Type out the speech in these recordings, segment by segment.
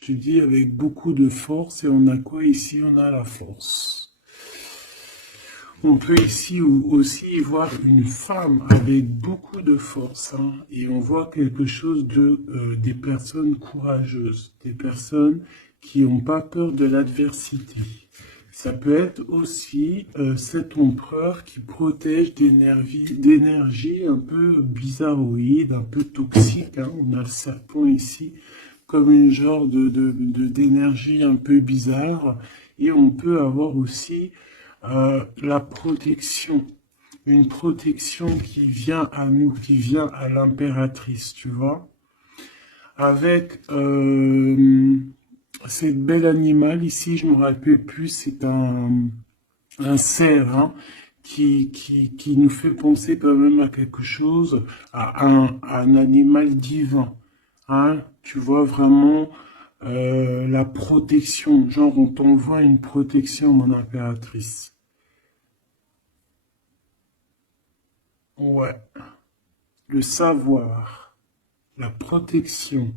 Je dis avec beaucoup de force, et on a quoi ici? On a la force. On peut ici aussi voir une femme avec beaucoup de force, hein, et on voit quelque chose des personnes courageuses, des personnes qui n'ont pas peur de l'adversité. Ça peut être aussi cet empereur qui protège d'énergie un peu bizarroïde, un peu toxique, hein. On a le serpent ici comme une genre d'énergie un peu bizarre. Et on peut avoir aussi la protection, une protection qui vient à nous, qui vient à l'impératrice, tu vois, avec cette belle animal ici, je me rappelle plus, c'est un cerf, hein, qui nous fait penser quand même à quelque chose, à un animal divin, hein, tu vois vraiment la protection, genre on t'envoie une protection, mon impératrice. Ouais, le savoir, la protection,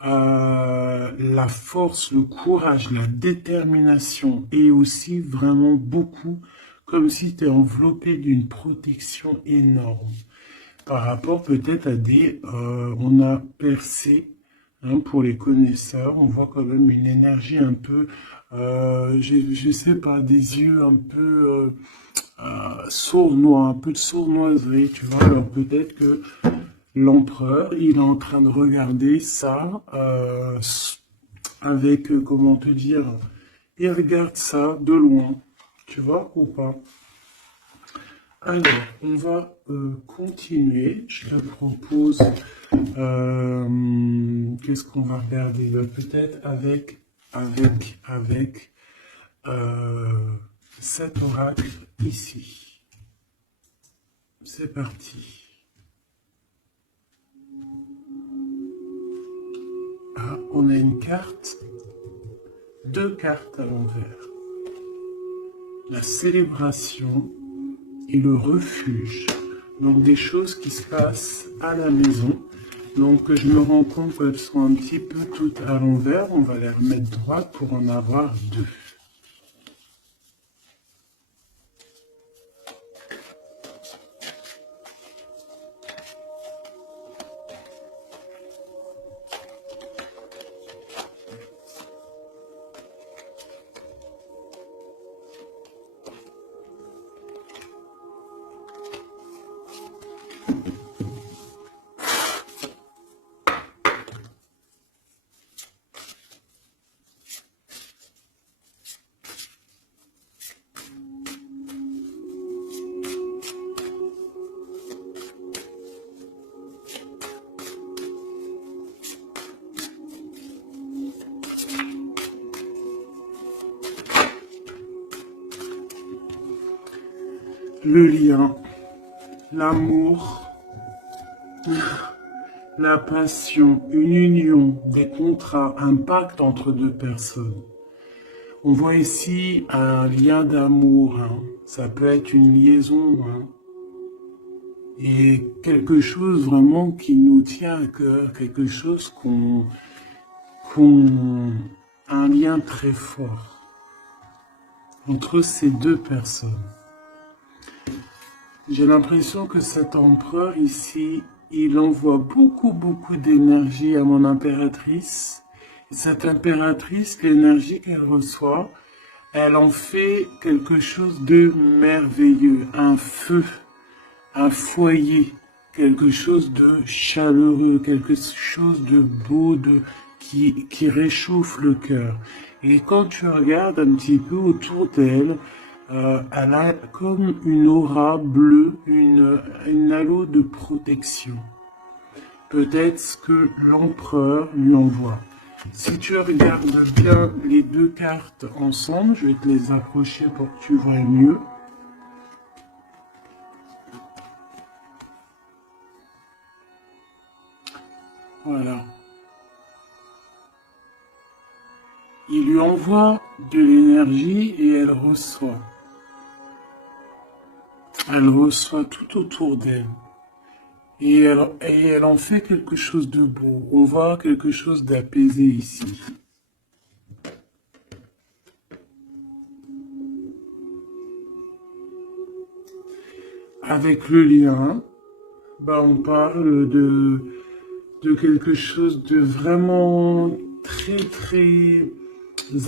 la force, le courage, la détermination et aussi vraiment beaucoup comme si tu es enveloppé d'une protection énorme par rapport peut-être à on a percé, hein, pour les connaisseurs, on voit quand même une énergie un peu, je sais pas, des yeux un peu sournois, un peu de sournoiserie, tu vois, alors peut-être que l'empereur, il est en train de regarder ça avec, comment te dire, il regarde ça de loin, tu vois, ou pas. Alors, on va continuer. Je te propose, qu'est-ce qu'on va regarder? Peut-être avec euh, cet oracle ici. C'est parti. Ah, on a une carte, deux cartes à l'envers. La célébration et le refuge. Donc des choses qui se passent à la maison. Donc je me rends compte qu'elles sont un petit peu toutes à l'envers. On va les remettre droites pour en avoir deux. Le lien, l'amour, la passion, une union, des contrats, un pacte entre deux personnes. On voit ici un lien d'amour, hein. Ça peut être une liaison, hein, et quelque chose vraiment qui nous tient à cœur, quelque chose qu'on un lien très fort entre ces deux personnes. J'ai l'impression que cet empereur ici, il envoie beaucoup d'énergie à mon impératrice. Et cette impératrice, l'énergie qu'elle reçoit, elle en fait quelque chose de merveilleux, un feu, un foyer, quelque chose de chaleureux, quelque chose de beau, qui réchauffe le cœur. Et quand tu regardes un petit peu autour d'elle, elle a comme une aura bleue, une halo de protection. Peut-être ce que l'empereur lui envoie. Si tu regardes bien les deux cartes ensemble, je vais te les approcher pour que tu vois mieux. Voilà. Il lui envoie de l'énergie et elle reçoit. Elle reçoit tout autour d'elle. Et elle en fait quelque chose de beau. On voit quelque chose d'apaisé ici. Avec le lien, bah on parle de quelque chose de vraiment très très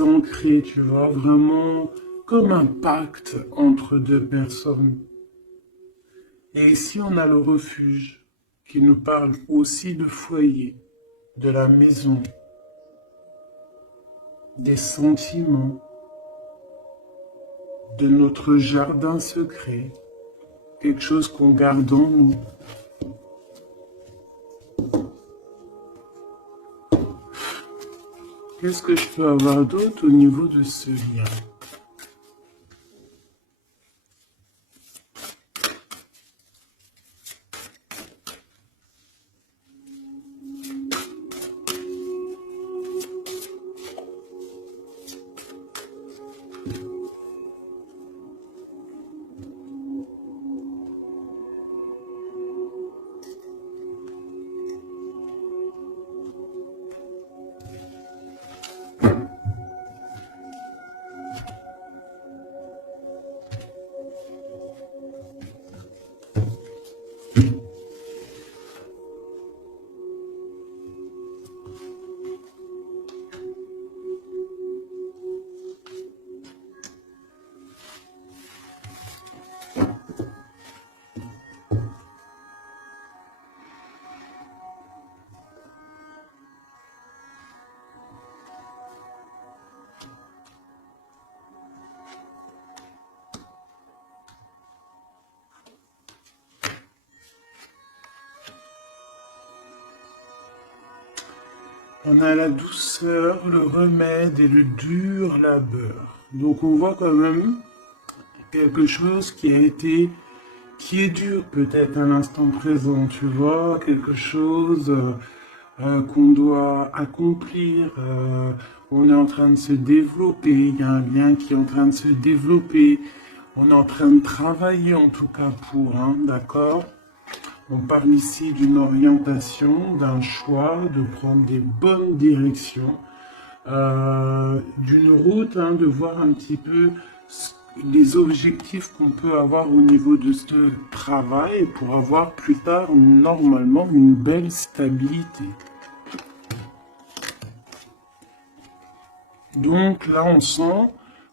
ancré, tu vois, vraiment comme un pacte entre deux personnes. Et ici, on a le refuge qui nous parle aussi de foyer, de la maison, des sentiments, de notre jardin secret, quelque chose qu'on garde en nous. Qu'est-ce que je peux avoir d'autre au niveau de ce lien? On a la douceur, le remède et le dur labeur. Donc on voit quand même quelque chose qui est dur peut-être à l'instant présent, tu vois, quelque chose qu'on doit accomplir. On est en train de se développer, il y a un lien qui est en train de se développer. On est en train de travailler en tout cas pour, hein, d'accord? On parle ici d'une orientation, d'un choix, de prendre des bonnes directions, d'une route, hein, de voir un petit peu les objectifs qu'on peut avoir au niveau de ce travail pour avoir plus tard normalement une belle stabilité. Donc là, on sent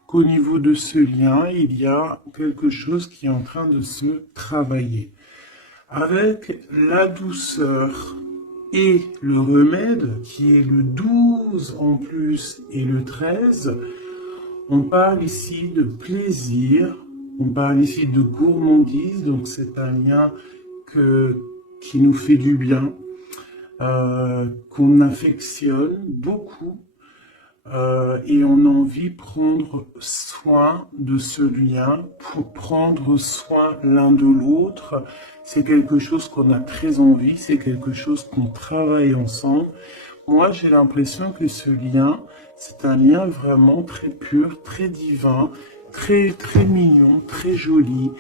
qu'au niveau de ce lien, il y a quelque chose qui est en train de se travailler. Avec la douceur et le remède, qui est le 12 en plus et le 13, on parle ici de plaisir, on parle ici de gourmandise, donc c'est un lien qui nous fait du bien, qu'on affectionne beaucoup. Et on a envie de prendre soin de ce lien, pour prendre soin l'un de l'autre. C'est quelque chose qu'on a très envie, c'est quelque chose qu'on travaille ensemble. Moi, j'ai l'impression que ce lien, c'est un lien vraiment très pur, très divin, très très mignon, très joli,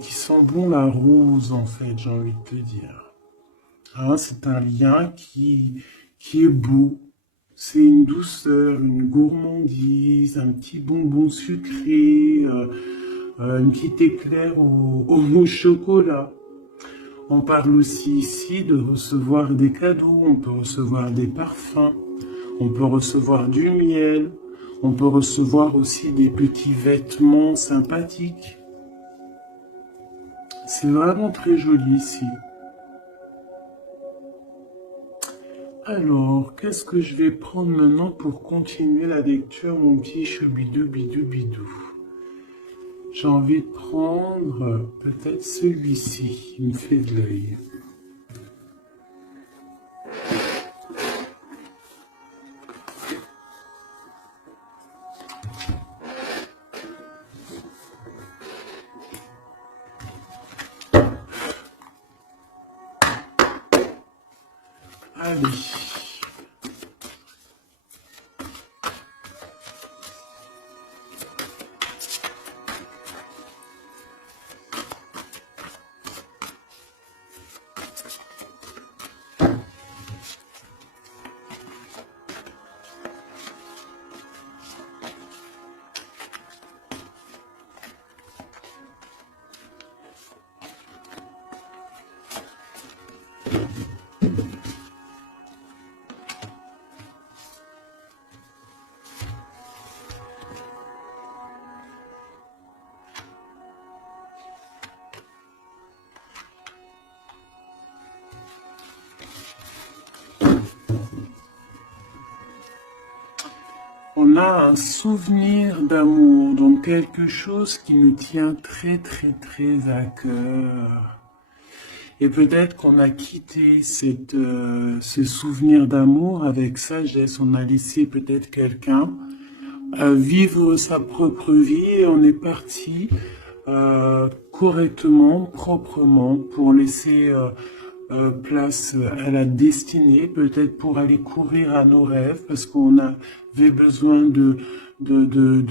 qui sent bon la rose en fait, j'ai envie de te dire. Hein, c'est un lien qui est beau. C'est une douceur, une gourmandise, un petit bonbon sucré, une petite éclair au chocolat. On parle aussi ici de recevoir des cadeaux, on peut recevoir des parfums, on peut recevoir du miel, on peut recevoir aussi des petits vêtements sympathiques. C'est vraiment très joli ici. Alors, qu'est-ce que je vais prendre maintenant pour continuer la lecture, mon petit choubidou bidou bidou? J'ai envie de prendre peut-être celui-ci, il me fait de l'œil. Allez. On a un souvenir d'amour, donc quelque chose qui nous tient très très très à cœur. Et peut-être qu'on a quitté ce souvenir d'amour avec sagesse. On a laissé peut-être quelqu'un vivre sa propre vie et on est parti correctement, proprement, pour laisser place à la destinée, peut-être pour aller courir à nos rêves, parce qu'on avait besoin de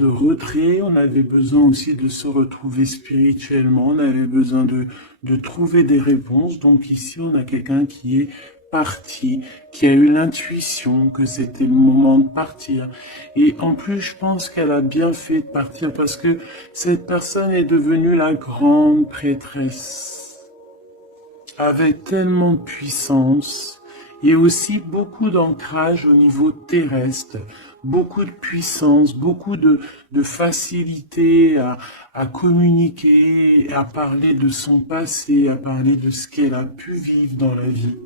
retrait, on avait besoin aussi de se retrouver spirituellement, on avait besoin de trouver des réponses. Donc ici, on a quelqu'un qui est parti, qui a eu l'intuition que c'était le moment de partir. Et en plus, je pense qu'elle a bien fait de partir parce que cette personne est devenue la grande prêtresse, avec tellement de puissance et aussi beaucoup d'ancrage au niveau terrestre, beaucoup de puissance, beaucoup de facilité à communiquer, à parler de son passé, à parler de ce qu'elle a pu vivre dans la vie.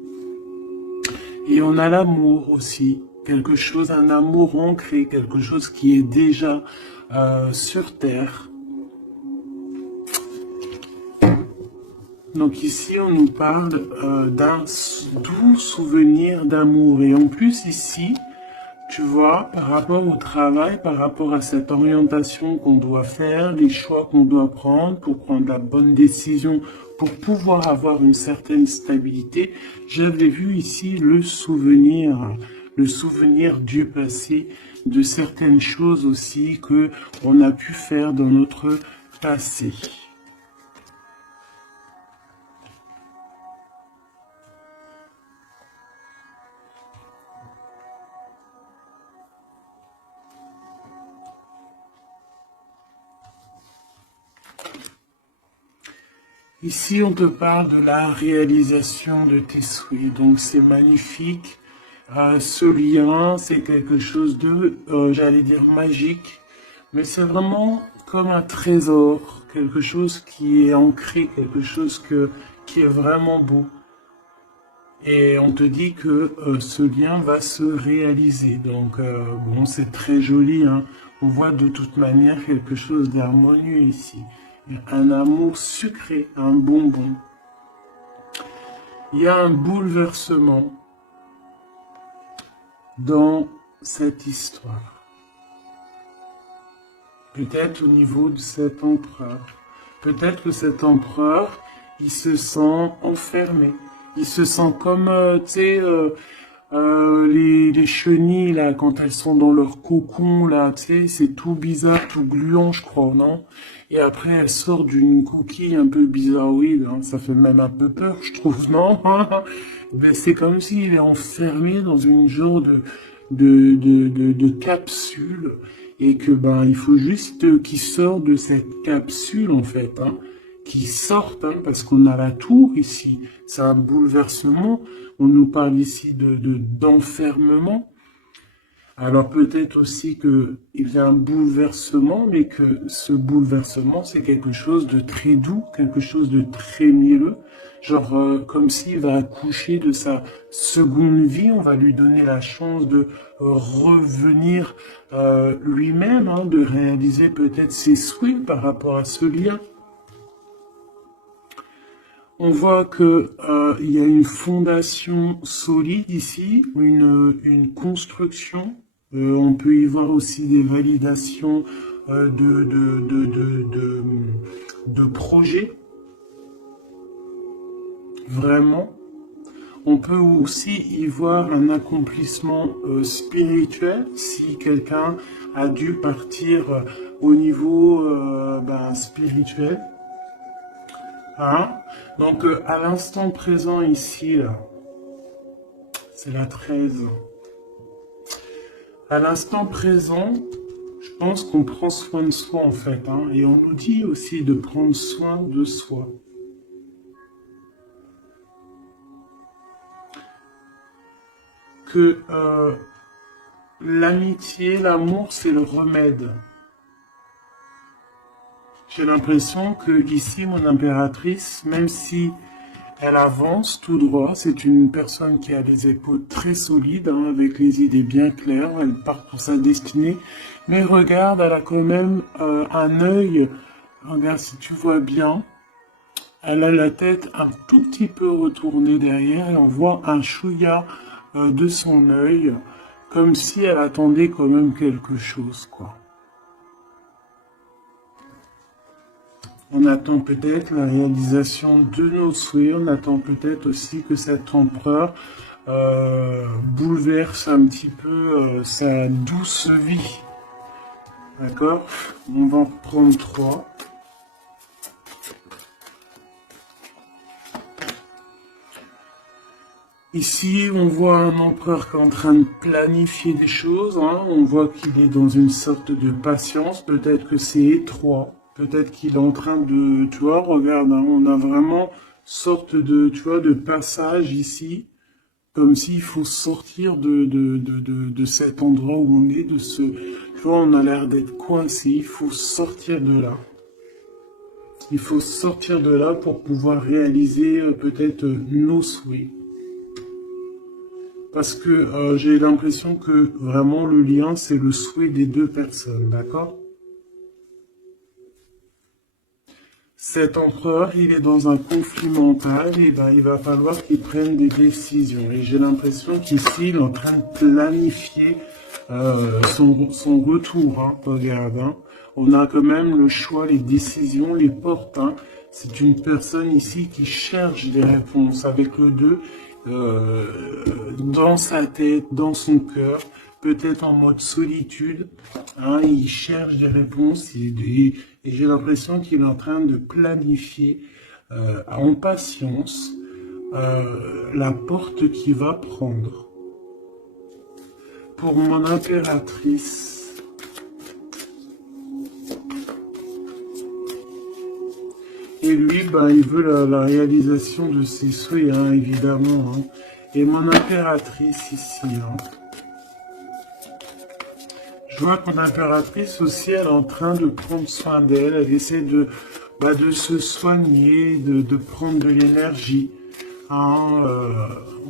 Et on a l'amour aussi, quelque chose, un amour ancré, quelque chose qui est déjà sur Terre. Donc ici, on nous parle d'un doux souvenir d'amour. Et en plus ici, tu vois, par rapport au travail, par rapport à cette orientation qu'on doit faire, les choix qu'on doit prendre pour prendre la bonne décision, pour pouvoir avoir une certaine stabilité, j'avais vu ici le souvenir du passé, de certaines choses aussi que on a pu faire dans notre passé. Ici, on te parle de la réalisation de tes souhaits. Donc, c'est magnifique. Ce lien, c'est quelque chose de, j'allais dire, magique. Mais c'est vraiment comme un trésor. Quelque chose qui est ancré, quelque chose qui est vraiment beau. Et on te dit que ce lien va se réaliser. Donc, bon, c'est très joli, hein. On voit de toute manière quelque chose d'harmonieux ici. Un amour sucré, un bonbon. Il y a un bouleversement dans cette histoire. Peut-être au niveau de cet empereur. Peut-être que cet empereur, il se sent enfermé. Il se sent comme, tu sais, les chenilles, là, quand elles sont dans leur cocon, là, tu sais, c'est tout bizarre, tout gluant, je crois, non? Et après, elle sort d'une coquille un peu bizarroïde, hein. Ça fait même un peu peur, je trouve, non? Ben, c'est comme s'il est enfermé dans une genre de capsule, et que, ben, il faut juste qu'il sorte de cette capsule, en fait, hein. Qui sortent, hein, parce qu'on a la tour ici. C'est un bouleversement. On nous parle ici d'enfermement. Alors peut-être aussi qu'il y a un bouleversement, mais que ce bouleversement, c'est quelque chose de très doux, quelque chose de très mielleux. Genre comme s'il va accoucher de sa seconde vie, on va lui donner la chance de revenir lui-même, hein, de réaliser peut-être ses souhaits par rapport à ce lien. On voit que il y a une fondation solide ici, une construction. On peut y voir aussi des validations de projets. Vraiment. On peut aussi y voir un accomplissement spirituel si quelqu'un a dû partir au niveau spirituel. Hein? Donc, à l'instant présent ici, là, c'est la 13. À l'instant présent, je pense qu'on prend soin de soi, en fait. Hein, et on nous dit aussi de prendre soin de soi. que l'amitié, l'amour, c'est le remède. J'ai l'impression que ici, mon impératrice, même si elle avance tout droit, c'est une personne qui a les épaules très solides, hein, avec les idées bien claires, elle part pour sa destinée, mais regarde, elle a quand même un œil, regarde si tu vois bien, elle a la tête un tout petit peu retournée derrière et on voit un chouïa de son œil, comme si elle attendait quand même quelque chose, quoi. On attend peut-être la réalisation de nos souhaits, on attend peut-être aussi que cet empereur bouleverse un petit peu sa douce vie. D'accord? On va en reprendre 3. Ici, on voit un empereur qui est en train de planifier des choses, hein. On voit qu'il est dans une sorte de patience, peut-être que c'est étroit. Peut-être qu'il est en train de, tu vois, regarde, hein, on a vraiment sorte de, tu vois, de passage ici, comme s'il faut sortir de cet endroit où on est, de ce, tu vois, on a l'air d'être coincé, il faut sortir de là. Il faut sortir de là pour pouvoir réaliser peut-être nos souhaits. Parce que j'ai l'impression que vraiment le lien, c'est le souhait des deux personnes, d'accord? Cet empereur, il est dans un conflit mental, et ben, il va falloir qu'il prenne des décisions. Et j'ai l'impression qu'ici, il est en train de planifier son retour. Hein, regarde, hein. On a quand même le choix, les décisions, les portes. Hein. C'est une personne ici qui cherche des réponses avec le 2 dans sa tête, dans son cœur, peut-être en mode solitude. Hein, il cherche des réponses et j'ai l'impression qu'il est en train de planifier en patience la porte qu'il va prendre. Pour mon impératrice, et lui, ben, il veut la réalisation de ses souhaits, hein, évidemment. Hein. Et mon impératrice ici, hein. Je vois que mon impératrice aussi, elle est en train de prendre soin d'elle, elle essaie de se soigner, de prendre de l'énergie. Hein,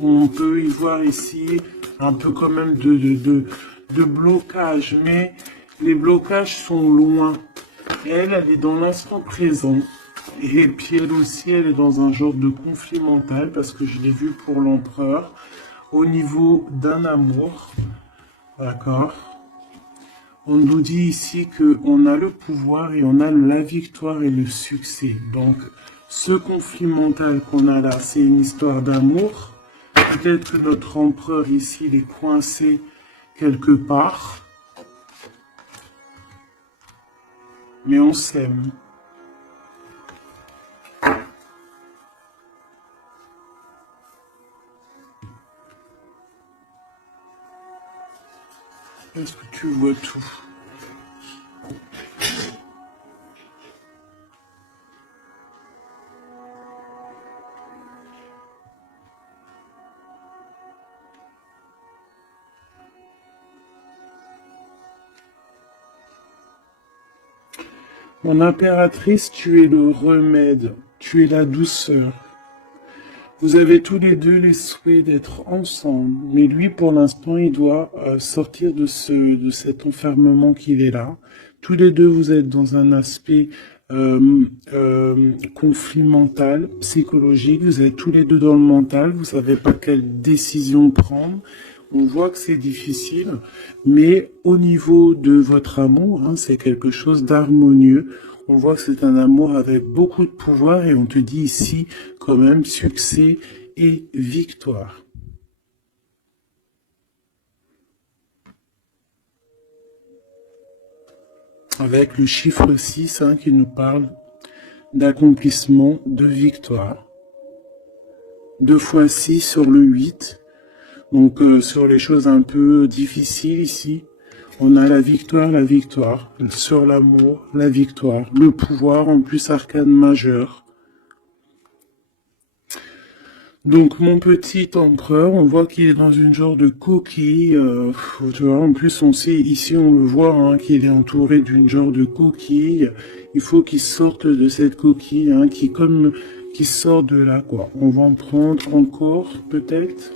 on peut y voir ici un peu quand même de blocage, mais les blocages sont loin. Elle est dans l'instant présent. Et puis elle aussi, elle est dans un genre de conflit mental, parce que je l'ai vu pour l'empereur, au niveau d'un amour. D'accord? On nous dit ici qu'on a le pouvoir et on a la victoire et le succès. Donc, ce conflit mental qu'on a là, c'est une histoire d'amour. Peut-être que notre empereur ici, il est coincé quelque part. Mais on s'aime. Est-ce que tu vois tout? Mon impératrice, tu es le remède, tu es la douceur. Vous avez tous les deux les souhaits d'être ensemble, mais lui, pour l'instant, il doit sortir de cet enfermement qu'il est là. Tous les deux, vous êtes dans un aspect conflit mental, psychologique. Vous êtes tous les deux dans le mental. Vous savez pas quelle décision prendre. On voit que c'est difficile, mais au niveau de votre amour, hein, c'est quelque chose d'harmonieux. On voit que c'est un amour avec beaucoup de pouvoir et on te dit ici quand même succès et victoire. Avec le chiffre 6 hein, qui nous parle d'accomplissement, de victoire. 2 fois 6 sur le 8. Donc sur les choses un peu difficiles ici, on a la victoire, sur l'amour, la victoire, le pouvoir, en plus arcane majeur. Donc mon petit empereur, on voit qu'il est dans une genre de coquille. Tu vois, en plus on sait, ici on le voit, hein, qu'il est entouré d'une genre de coquille. Il faut qu'il sorte de cette coquille, hein, qui sort de là, quoi. On va en prendre encore, peut-être.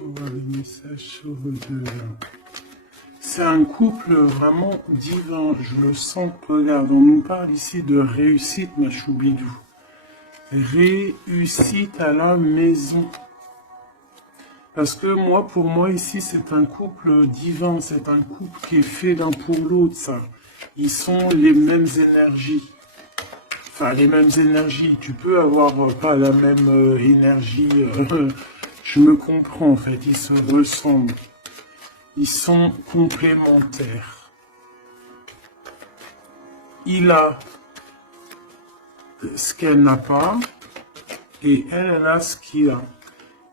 On va le message sur le deux. C'est un couple vraiment divin, je le sens. Regarde, on nous parle ici de réussite, ma choubidou. Réussite à la maison. Parce que moi, pour moi, ici, c'est un couple divin, c'est un couple qui est fait l'un pour l'autre, ça. Ils sont les mêmes énergies. Enfin, les mêmes énergies. Tu peux avoir pas la même énergie. Je me comprends, en fait. Ils se ressemblent. Ils sont complémentaires. Il a ce qu'elle n'a pas et elle a ce qu'il a.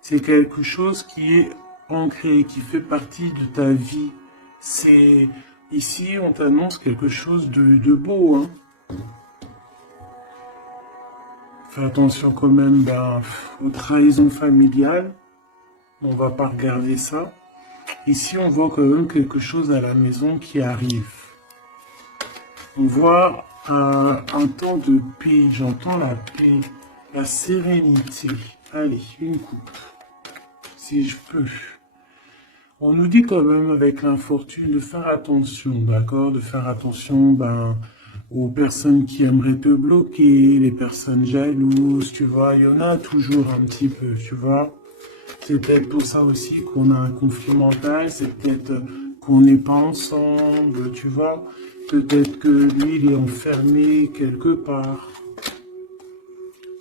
C'est quelque chose qui est ancré, qui fait partie de ta vie. C'est ici, on t'annonce quelque chose de beau. Hein. Fais attention quand même aux trahisons familiales. On va pas regarder ça. Ici, on voit quand même quelque chose à la maison qui arrive. On voit un temps de paix. J'entends la paix, la sérénité. Allez, une coupe, si je peux. On nous dit quand même avec l'infortune de faire attention, d'accord? De faire attention aux personnes qui aimeraient te bloquer, les personnes jalouses, tu vois. Il y en a toujours un petit peu, tu vois. C'est peut-être pour ça aussi qu'on a un conflit mental, c'est peut-être qu'on n'est pas ensemble, tu vois. Peut-être que lui, il est enfermé quelque part.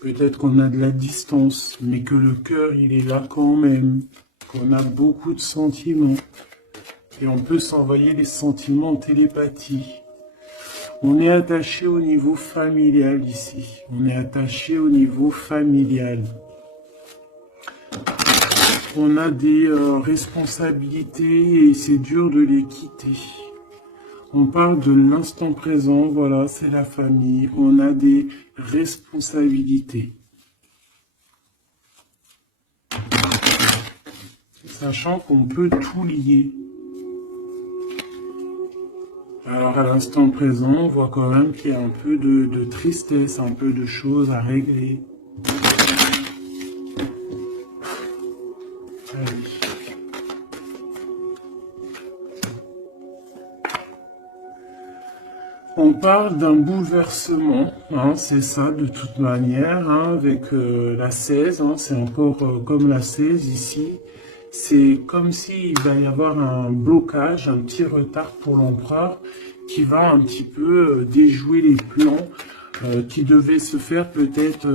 Peut-être qu'on a de la distance, mais que le cœur, il est là quand même. Qu'on a beaucoup de sentiments. Et on peut s'envoyer des sentiments en télépathie. On est attaché au niveau familial ici. On est attaché au niveau familial. On a des responsabilités et c'est dur de les quitter. On parle de l'instant présent, voilà, c'est la famille. On a des responsabilités. Sachant qu'on peut tout lier. Alors à l'instant présent, on voit quand même qu'il y a un peu de tristesse, un peu de choses à régler. Allez. On parle d'un bouleversement, hein, c'est ça de toute manière, hein, avec la 16, hein, c'est encore comme la 16 ici. C'est comme s'il va y avoir un blocage, un petit retard pour l'empereur qui va un petit peu déjouer les plans qui devaient se faire peut-être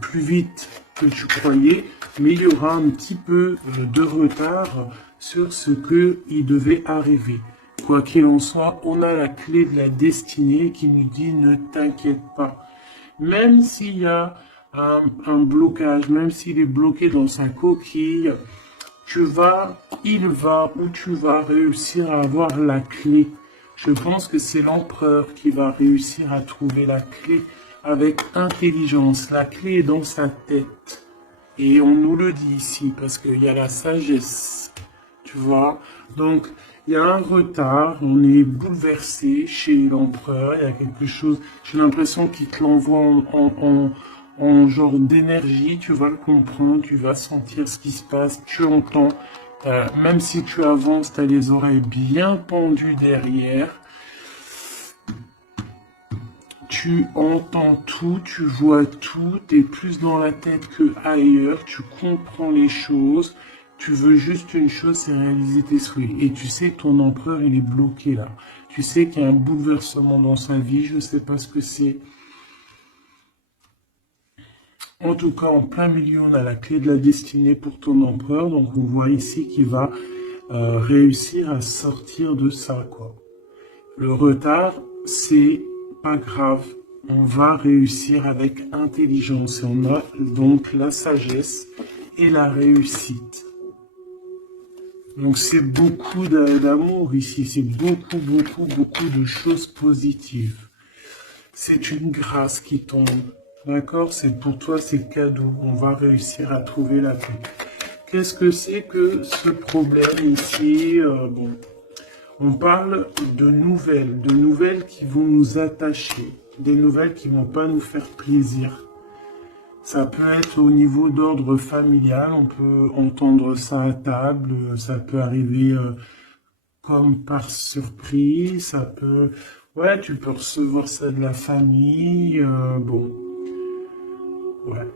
plus vite que tu croyais, mais il y aura un petit peu de retard sur ce qu'il devait arriver. Quoi qu'il en soit, on a la clé de la destinée qui nous dit ne t'inquiète pas. Même s'il y a un blocage, même s'il est bloqué dans sa coquille, il va ou tu vas réussir à avoir la clé. Je pense que c'est l'empereur qui va réussir à trouver la clé avec intelligence. La clé est dans sa tête. Et on nous le dit ici parce qu'il y a la sagesse. Tu vois? Donc, il y a un retard, on est bouleversé chez l'empereur, il y a quelque chose, j'ai l'impression qu'il te l'envoie en genre d'énergie, tu vas le comprendre, tu vas sentir ce qui se passe, tu entends, même si tu avances, tu as les oreilles bien pendues derrière, tu entends tout, tu vois tout, tu es plus dans la tête que ailleurs, tu comprends les choses, tu veux juste une chose, c'est réaliser tes souhaits. Et tu sais que ton empereur, il est bloqué là. Tu sais qu'il y a un bouleversement dans sa vie, je ne sais pas ce que c'est. En tout cas, en plein milieu, on a la clé de la destinée pour ton empereur. Donc, on voit ici qu'il va réussir à sortir de ça, quoi. Le retard, c'est pas grave. On va réussir avec intelligence. Et on a donc la sagesse et la réussite. Donc c'est beaucoup d'amour ici. C'est beaucoup, beaucoup, beaucoup de choses positives. C'est une grâce qui tombe. D'accord? C'est pour toi, c'est cadeau. On va réussir à trouver la paix. Qu'est-ce que c'est que ce problème ici? Bon. On parle de nouvelles qui vont nous attacher, des nouvelles qui vont pas nous faire plaisir. Ça peut être au niveau d'ordre familial, on peut entendre ça à table, ça peut arriver comme par surprise, ça peut... Ouais, tu peux recevoir ça de la famille, bon, ouais.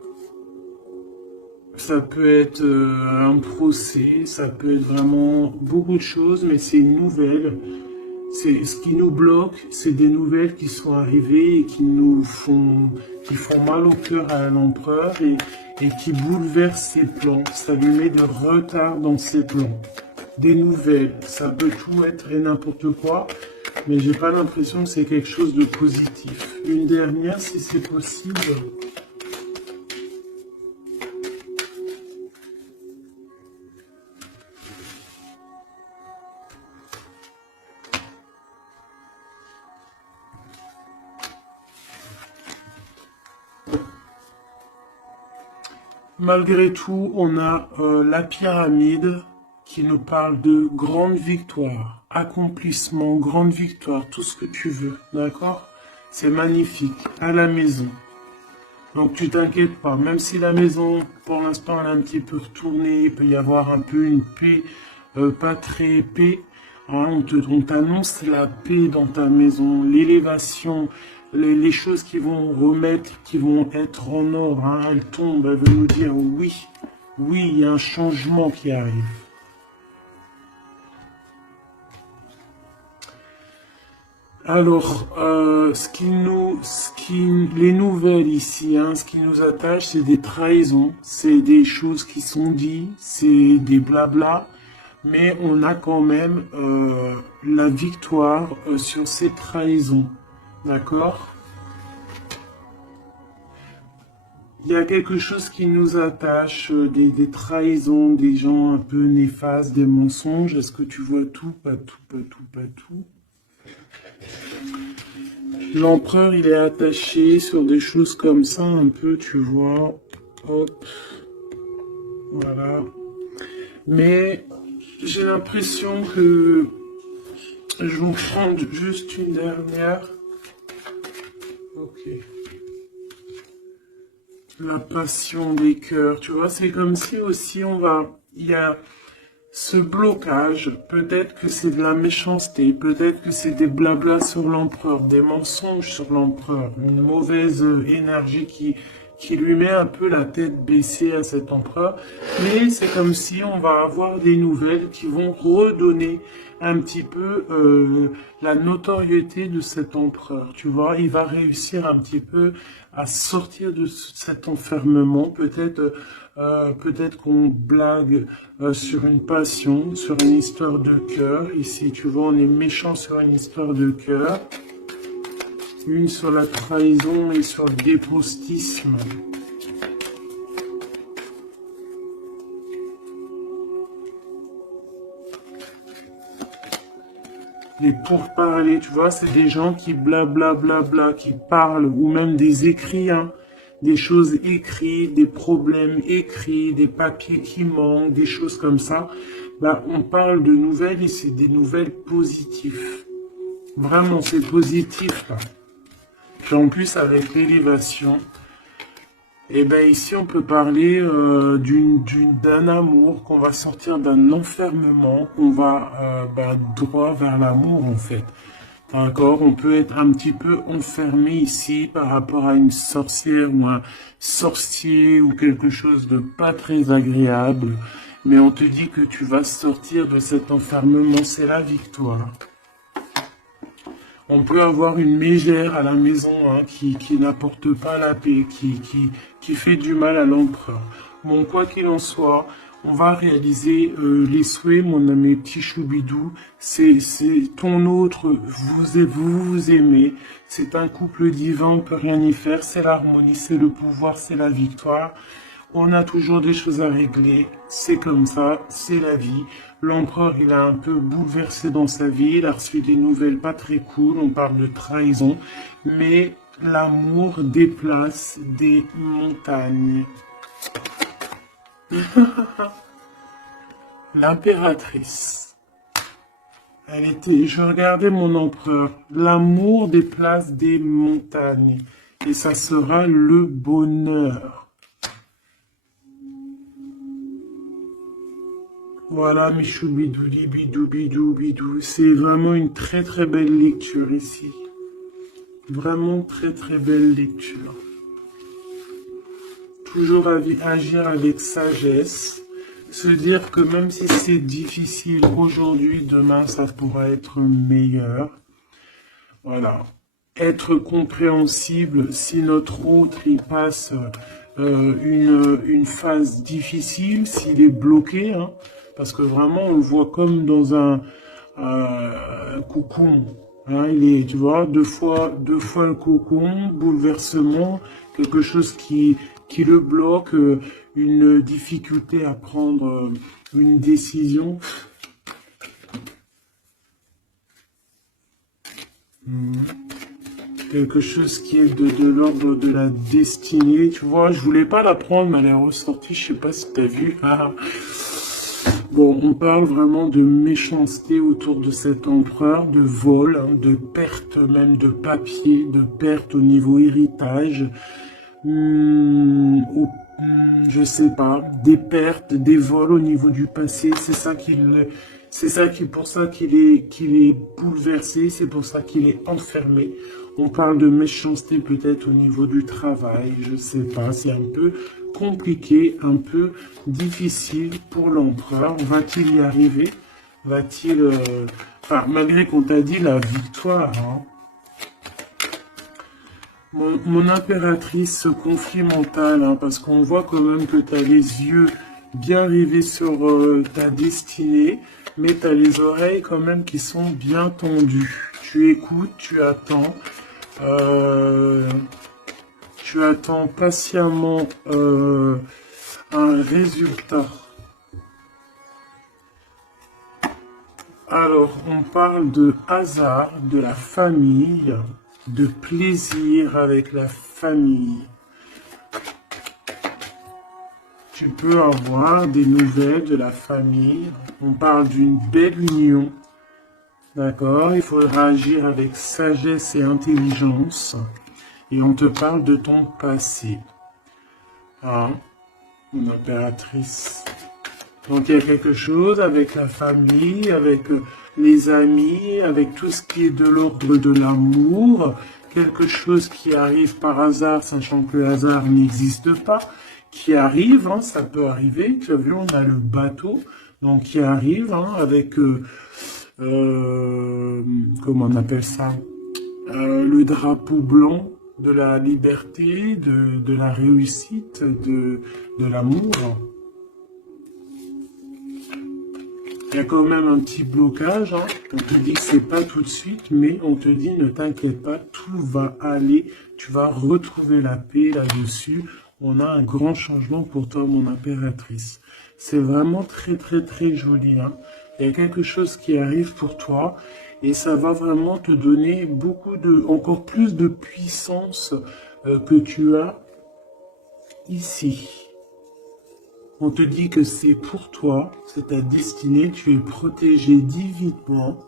Ça peut être un procès, ça peut être vraiment beaucoup de choses, mais c'est une nouvelle. C'est ce qui nous bloque, c'est des nouvelles qui sont arrivées et qui font mal au cœur à l'empereur et qui bouleversent ses plans. Ça lui met de retard dans ses plans. Des nouvelles, ça peut tout être et n'importe quoi, mais j'ai pas l'impression que c'est quelque chose de positif. Une dernière, si c'est possible. Malgré tout, on a la pyramide qui nous parle de grande victoire, accomplissement, grande victoire, tout ce que tu veux, d'accord? C'est magnifique, à la maison. Donc tu t'inquiètes pas, même si la maison, pour l'instant, elle est un petit peu retournée, il peut y avoir un peu une paix, pas très paix, hein, on t'annonce la paix dans ta maison, l'élévation, les choses qui vont remettre, qui vont être en ordre, hein, elles tombent, elles veulent nous dire oui, oui, il y a un changement qui arrive. Alors, les nouvelles ici, hein, ce qui nous attache, c'est des trahisons, c'est des choses qui sont dites, c'est des blabla, mais on a quand même la victoire sur ces trahisons, d'accord? Il y a quelque chose qui nous attache, des trahisons, des gens un peu néfastes, des mensonges. Est-ce que tu vois tout? Pas tout, pas tout, pas tout. L'empereur, il est attaché sur des choses comme ça, un peu, tu vois. Hop. Voilà. Mais j'ai l'impression que je vais prendre juste une dernière. Ok. La passion des cœurs, tu vois, c'est comme si aussi il y a ce blocage, peut-être que c'est de la méchanceté, peut-être que c'est des blablas sur l'empereur, des mensonges sur l'empereur, une mauvaise énergie qui lui met un peu la tête baissée à cet empereur. Mais c'est comme si on va avoir des nouvelles qui vont redonner un petit peu la notoriété de cet empereur. Tu vois, il va réussir un petit peu à sortir de cet enfermement. Peut-être qu'on blague sur une passion, sur une histoire de cœur. Ici, tu vois, on est méchant sur une histoire de cœur. Une sur la trahison et sur le dépostisme. Les pourparlers, tu vois, c'est des gens qui blablabla, qui parlent, ou même des écrits, hein, des choses écrites, des problèmes écrits, des papiers qui manquent, des choses comme ça. Bah, on parle de nouvelles et c'est des nouvelles positives. Vraiment, c'est positif, là. Puis en plus, avec l'élévation, et ben ici, on peut parler d'un amour, qu'on va sortir d'un enfermement, qu'on va droit vers l'amour, en fait. D'accord, on peut être un petit peu enfermé ici par rapport à une sorcière ou un sorcier ou quelque chose de pas très agréable. Mais on te dit que tu vas sortir de cet enfermement, c'est la victoire. On peut avoir une mégère à la maison hein, qui n'apporte pas la paix, qui fait du mal à l'empereur. Bon, quoi qu'il en soit, On va réaliser les souhaits, mon ami petit choubidou. C'est ton autre, vous aimez. C'est un couple divin, on peut rien y faire. C'est l'harmonie, c'est le pouvoir, c'est la victoire. On a toujours des choses à régler. C'est comme ça, c'est la vie. L'empereur, il a un peu bouleversé dans sa vie. Il a reçu des nouvelles pas très cool. On parle de trahison. Mais l'amour déplace des montagnes. L'impératrice. Elle était, je regardais mon empereur. L'amour déplace des montagnes. Et ça sera le bonheur. Voilà, Michoubidou, bidou, bidou, bidou. C'est vraiment une très très belle lecture ici. Vraiment très très belle lecture. Toujours agir avec sagesse. Se dire que même si c'est difficile aujourd'hui, demain ça pourra être meilleur. Voilà. Être compréhensible si notre autre il passe une phase difficile, s'il est bloqué, hein, parce que vraiment on le voit comme dans un cocon. Hein, il est, tu vois, deux fois le cocon, bouleversement, quelque chose qui le bloque, une difficulté à prendre une décision. Quelque chose qui est de l'ordre de la destinée, tu vois. Je voulais pas la prendre, mais elle est ressortie, je sais pas si tu as vu. Ah. Bon, on parle vraiment de méchanceté autour de cet empereur, de vol, hein, de perte même de papier, de perte au niveau héritage. Je sais pas, des pertes, des vols au niveau du passé, c'est pour ça qu'il est bouleversé, c'est pour ça qu'il est enfermé. On parle de méchanceté peut-être au niveau du travail, je sais pas, c'est un peu compliqué, un peu difficile pour l'empereur. Va-t-il y arriver? Va-t-il, enfin, malgré qu'on t'a dit la victoire, hein. Mon impératrice, ce conflit mental, hein, parce qu'on voit quand même que tu as les yeux bien rivés sur ta destinée, mais tu as les oreilles quand même qui sont bien tendues. Tu écoutes, tu attends patiemment un résultat. Alors, on parle de hasard, de la famille, de plaisir avec la famille. Tu peux avoir des nouvelles de la famille. On parle d'une belle union. D'accord? Il faudra agir avec sagesse et intelligence. Et on te parle de ton passé. Hein? Mon impératrice. Donc il y a quelque chose avec la famille, avec les amis, avec tout ce qui est de l'ordre de l'amour, quelque chose qui arrive par hasard, sachant que le hasard n'existe pas, qui arrive, hein, ça peut arriver. Tu as vu, on a le bateau, donc qui arrive, hein, avec, comment on appelle ça, le drapeau blanc de la liberté, de la réussite, de l'amour. Il y a quand même un petit blocage, hein. On te dit que c'est pas tout de suite, mais on te dit ne t'inquiète pas, tout va aller, tu vas retrouver la paix là-dessus. On a un grand changement pour toi, mon impératrice. C'est vraiment très très très joli, hein. Il y a quelque chose qui arrive pour toi et ça va vraiment te donner encore plus de puissance que tu as ici. On te dit que c'est pour toi, c'est ta destinée, tu es protégé divinement.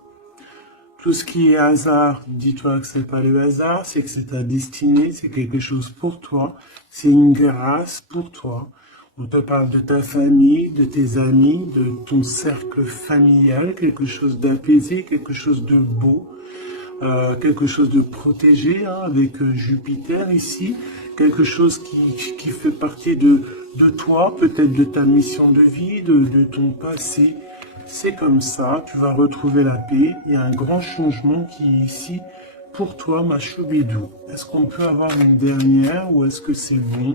Tout ce qui est hasard, dis-toi que c'est pas le hasard, c'est que c'est ta destinée, c'est quelque chose pour toi, c'est une grâce pour toi. On te parle de ta famille, de tes amis, de ton cercle familial, quelque chose d'apaisé, quelque chose de beau, quelque chose de protégé, hein, avec Jupiter ici, quelque chose qui fait partie de toi, peut-être de ta mission de vie, de ton passé. C'est comme ça, tu vas retrouver la paix. Il y a un grand changement qui est ici pour toi, ma choubidou. Est-ce qu'on peut avoir une dernière ou est-ce que c'est bon?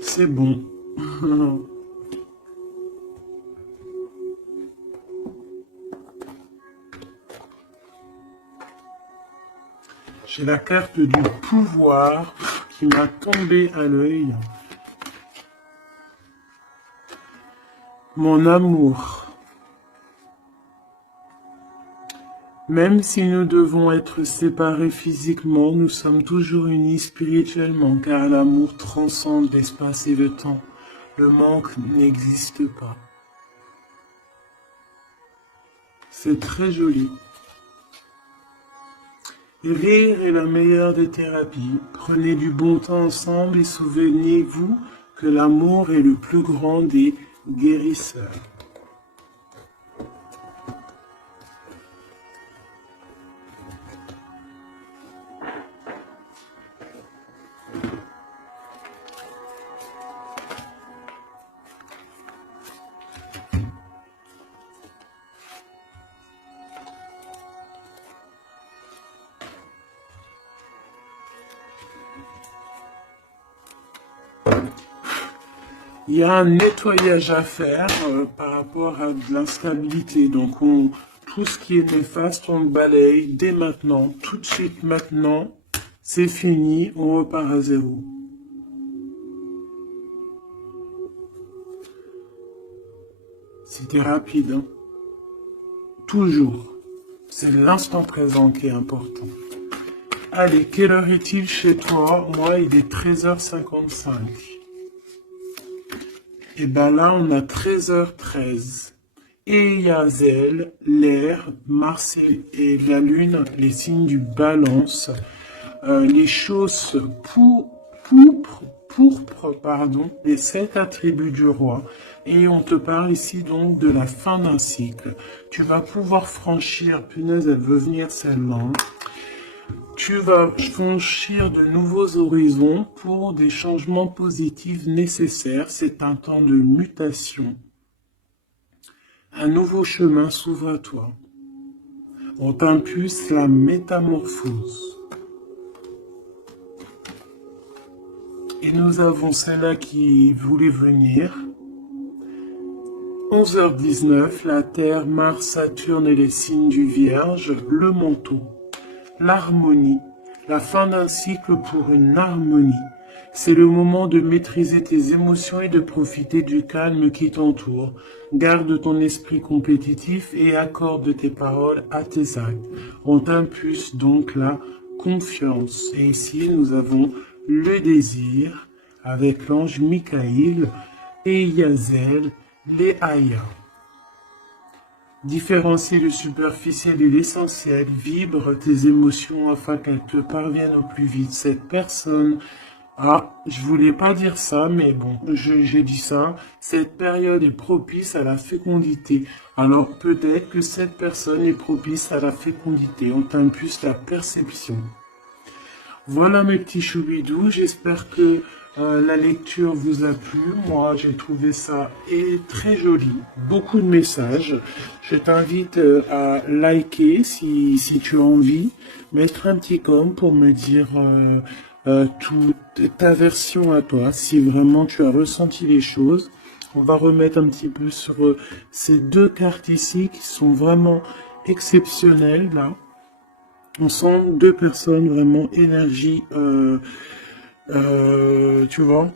C'est bon. J'ai la carte du pouvoir qui m'a tombé à l'œil. Mon amour. Même si nous devons être séparés physiquement, nous sommes toujours unis spirituellement, car l'amour transcende l'espace et le temps. Le manque n'existe pas. C'est très joli. Rire est la meilleure des thérapies. Prenez du bon temps ensemble et souvenez-vous que l'amour est le plus grand des guérisseurs. Il y a un nettoyage à faire par rapport à de l'instabilité. Donc, tout ce qui est néfaste, on le balaye dès maintenant, tout de suite maintenant. C'est fini, on repart à zéro. C'était rapide, hein. Toujours. C'est l'instant présent qui est important. Allez, quelle heure est-il chez toi? Moi, il est 13h55. Et ben là, on a 13h13. Et Yazel, l'air, Mars et la Lune, les signes du balance, les choses pourpres, les 7 attributs du roi. Et on te parle ici donc de la fin d'un cycle. Tu vas pouvoir franchir, punaise, elle veut venir celle-là. Tu vas franchir de nouveaux horizons pour des changements positifs nécessaires. C'est un temps de mutation. Un nouveau chemin s'ouvre à toi. On t'impulse la métamorphose. Et nous avons celle-là qui voulait venir. 11h19, la Terre, Mars, Saturne et les signes du Vierge, le manteau, l'harmonie, la fin d'un cycle pour une harmonie. C'est le moment de maîtriser tes émotions et de profiter du calme qui t'entoure. Garde ton esprit compétitif et accorde tes paroles à tes actes. On t'impulse donc la confiance. Et ici, nous avons le désir avec l'ange Michael et Yazel, les Aya. Différencie le superficiel et l'essentiel, vibre tes émotions afin qu'elles te parviennent au plus vite. Cette personne, je voulais pas dire ça, mais bon, j'ai dit ça. Cette période est propice à la fécondité. Alors peut-être que cette personne est propice à la fécondité. On t'impulse la perception. Voilà mes petits choubidous, j'espère que la lecture vous a plu. Moi, j'ai trouvé ça très joli. Beaucoup de messages. Je t'invite à liker si tu as envie. Mettre un petit com pour me dire toute ta version à toi. Si vraiment tu as ressenti les choses. On va remettre un petit peu sur ces deux cartes ici qui sont vraiment exceptionnelles là. On sent deux personnes vraiment énergie, tu vois,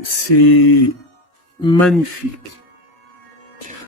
c'est magnifique.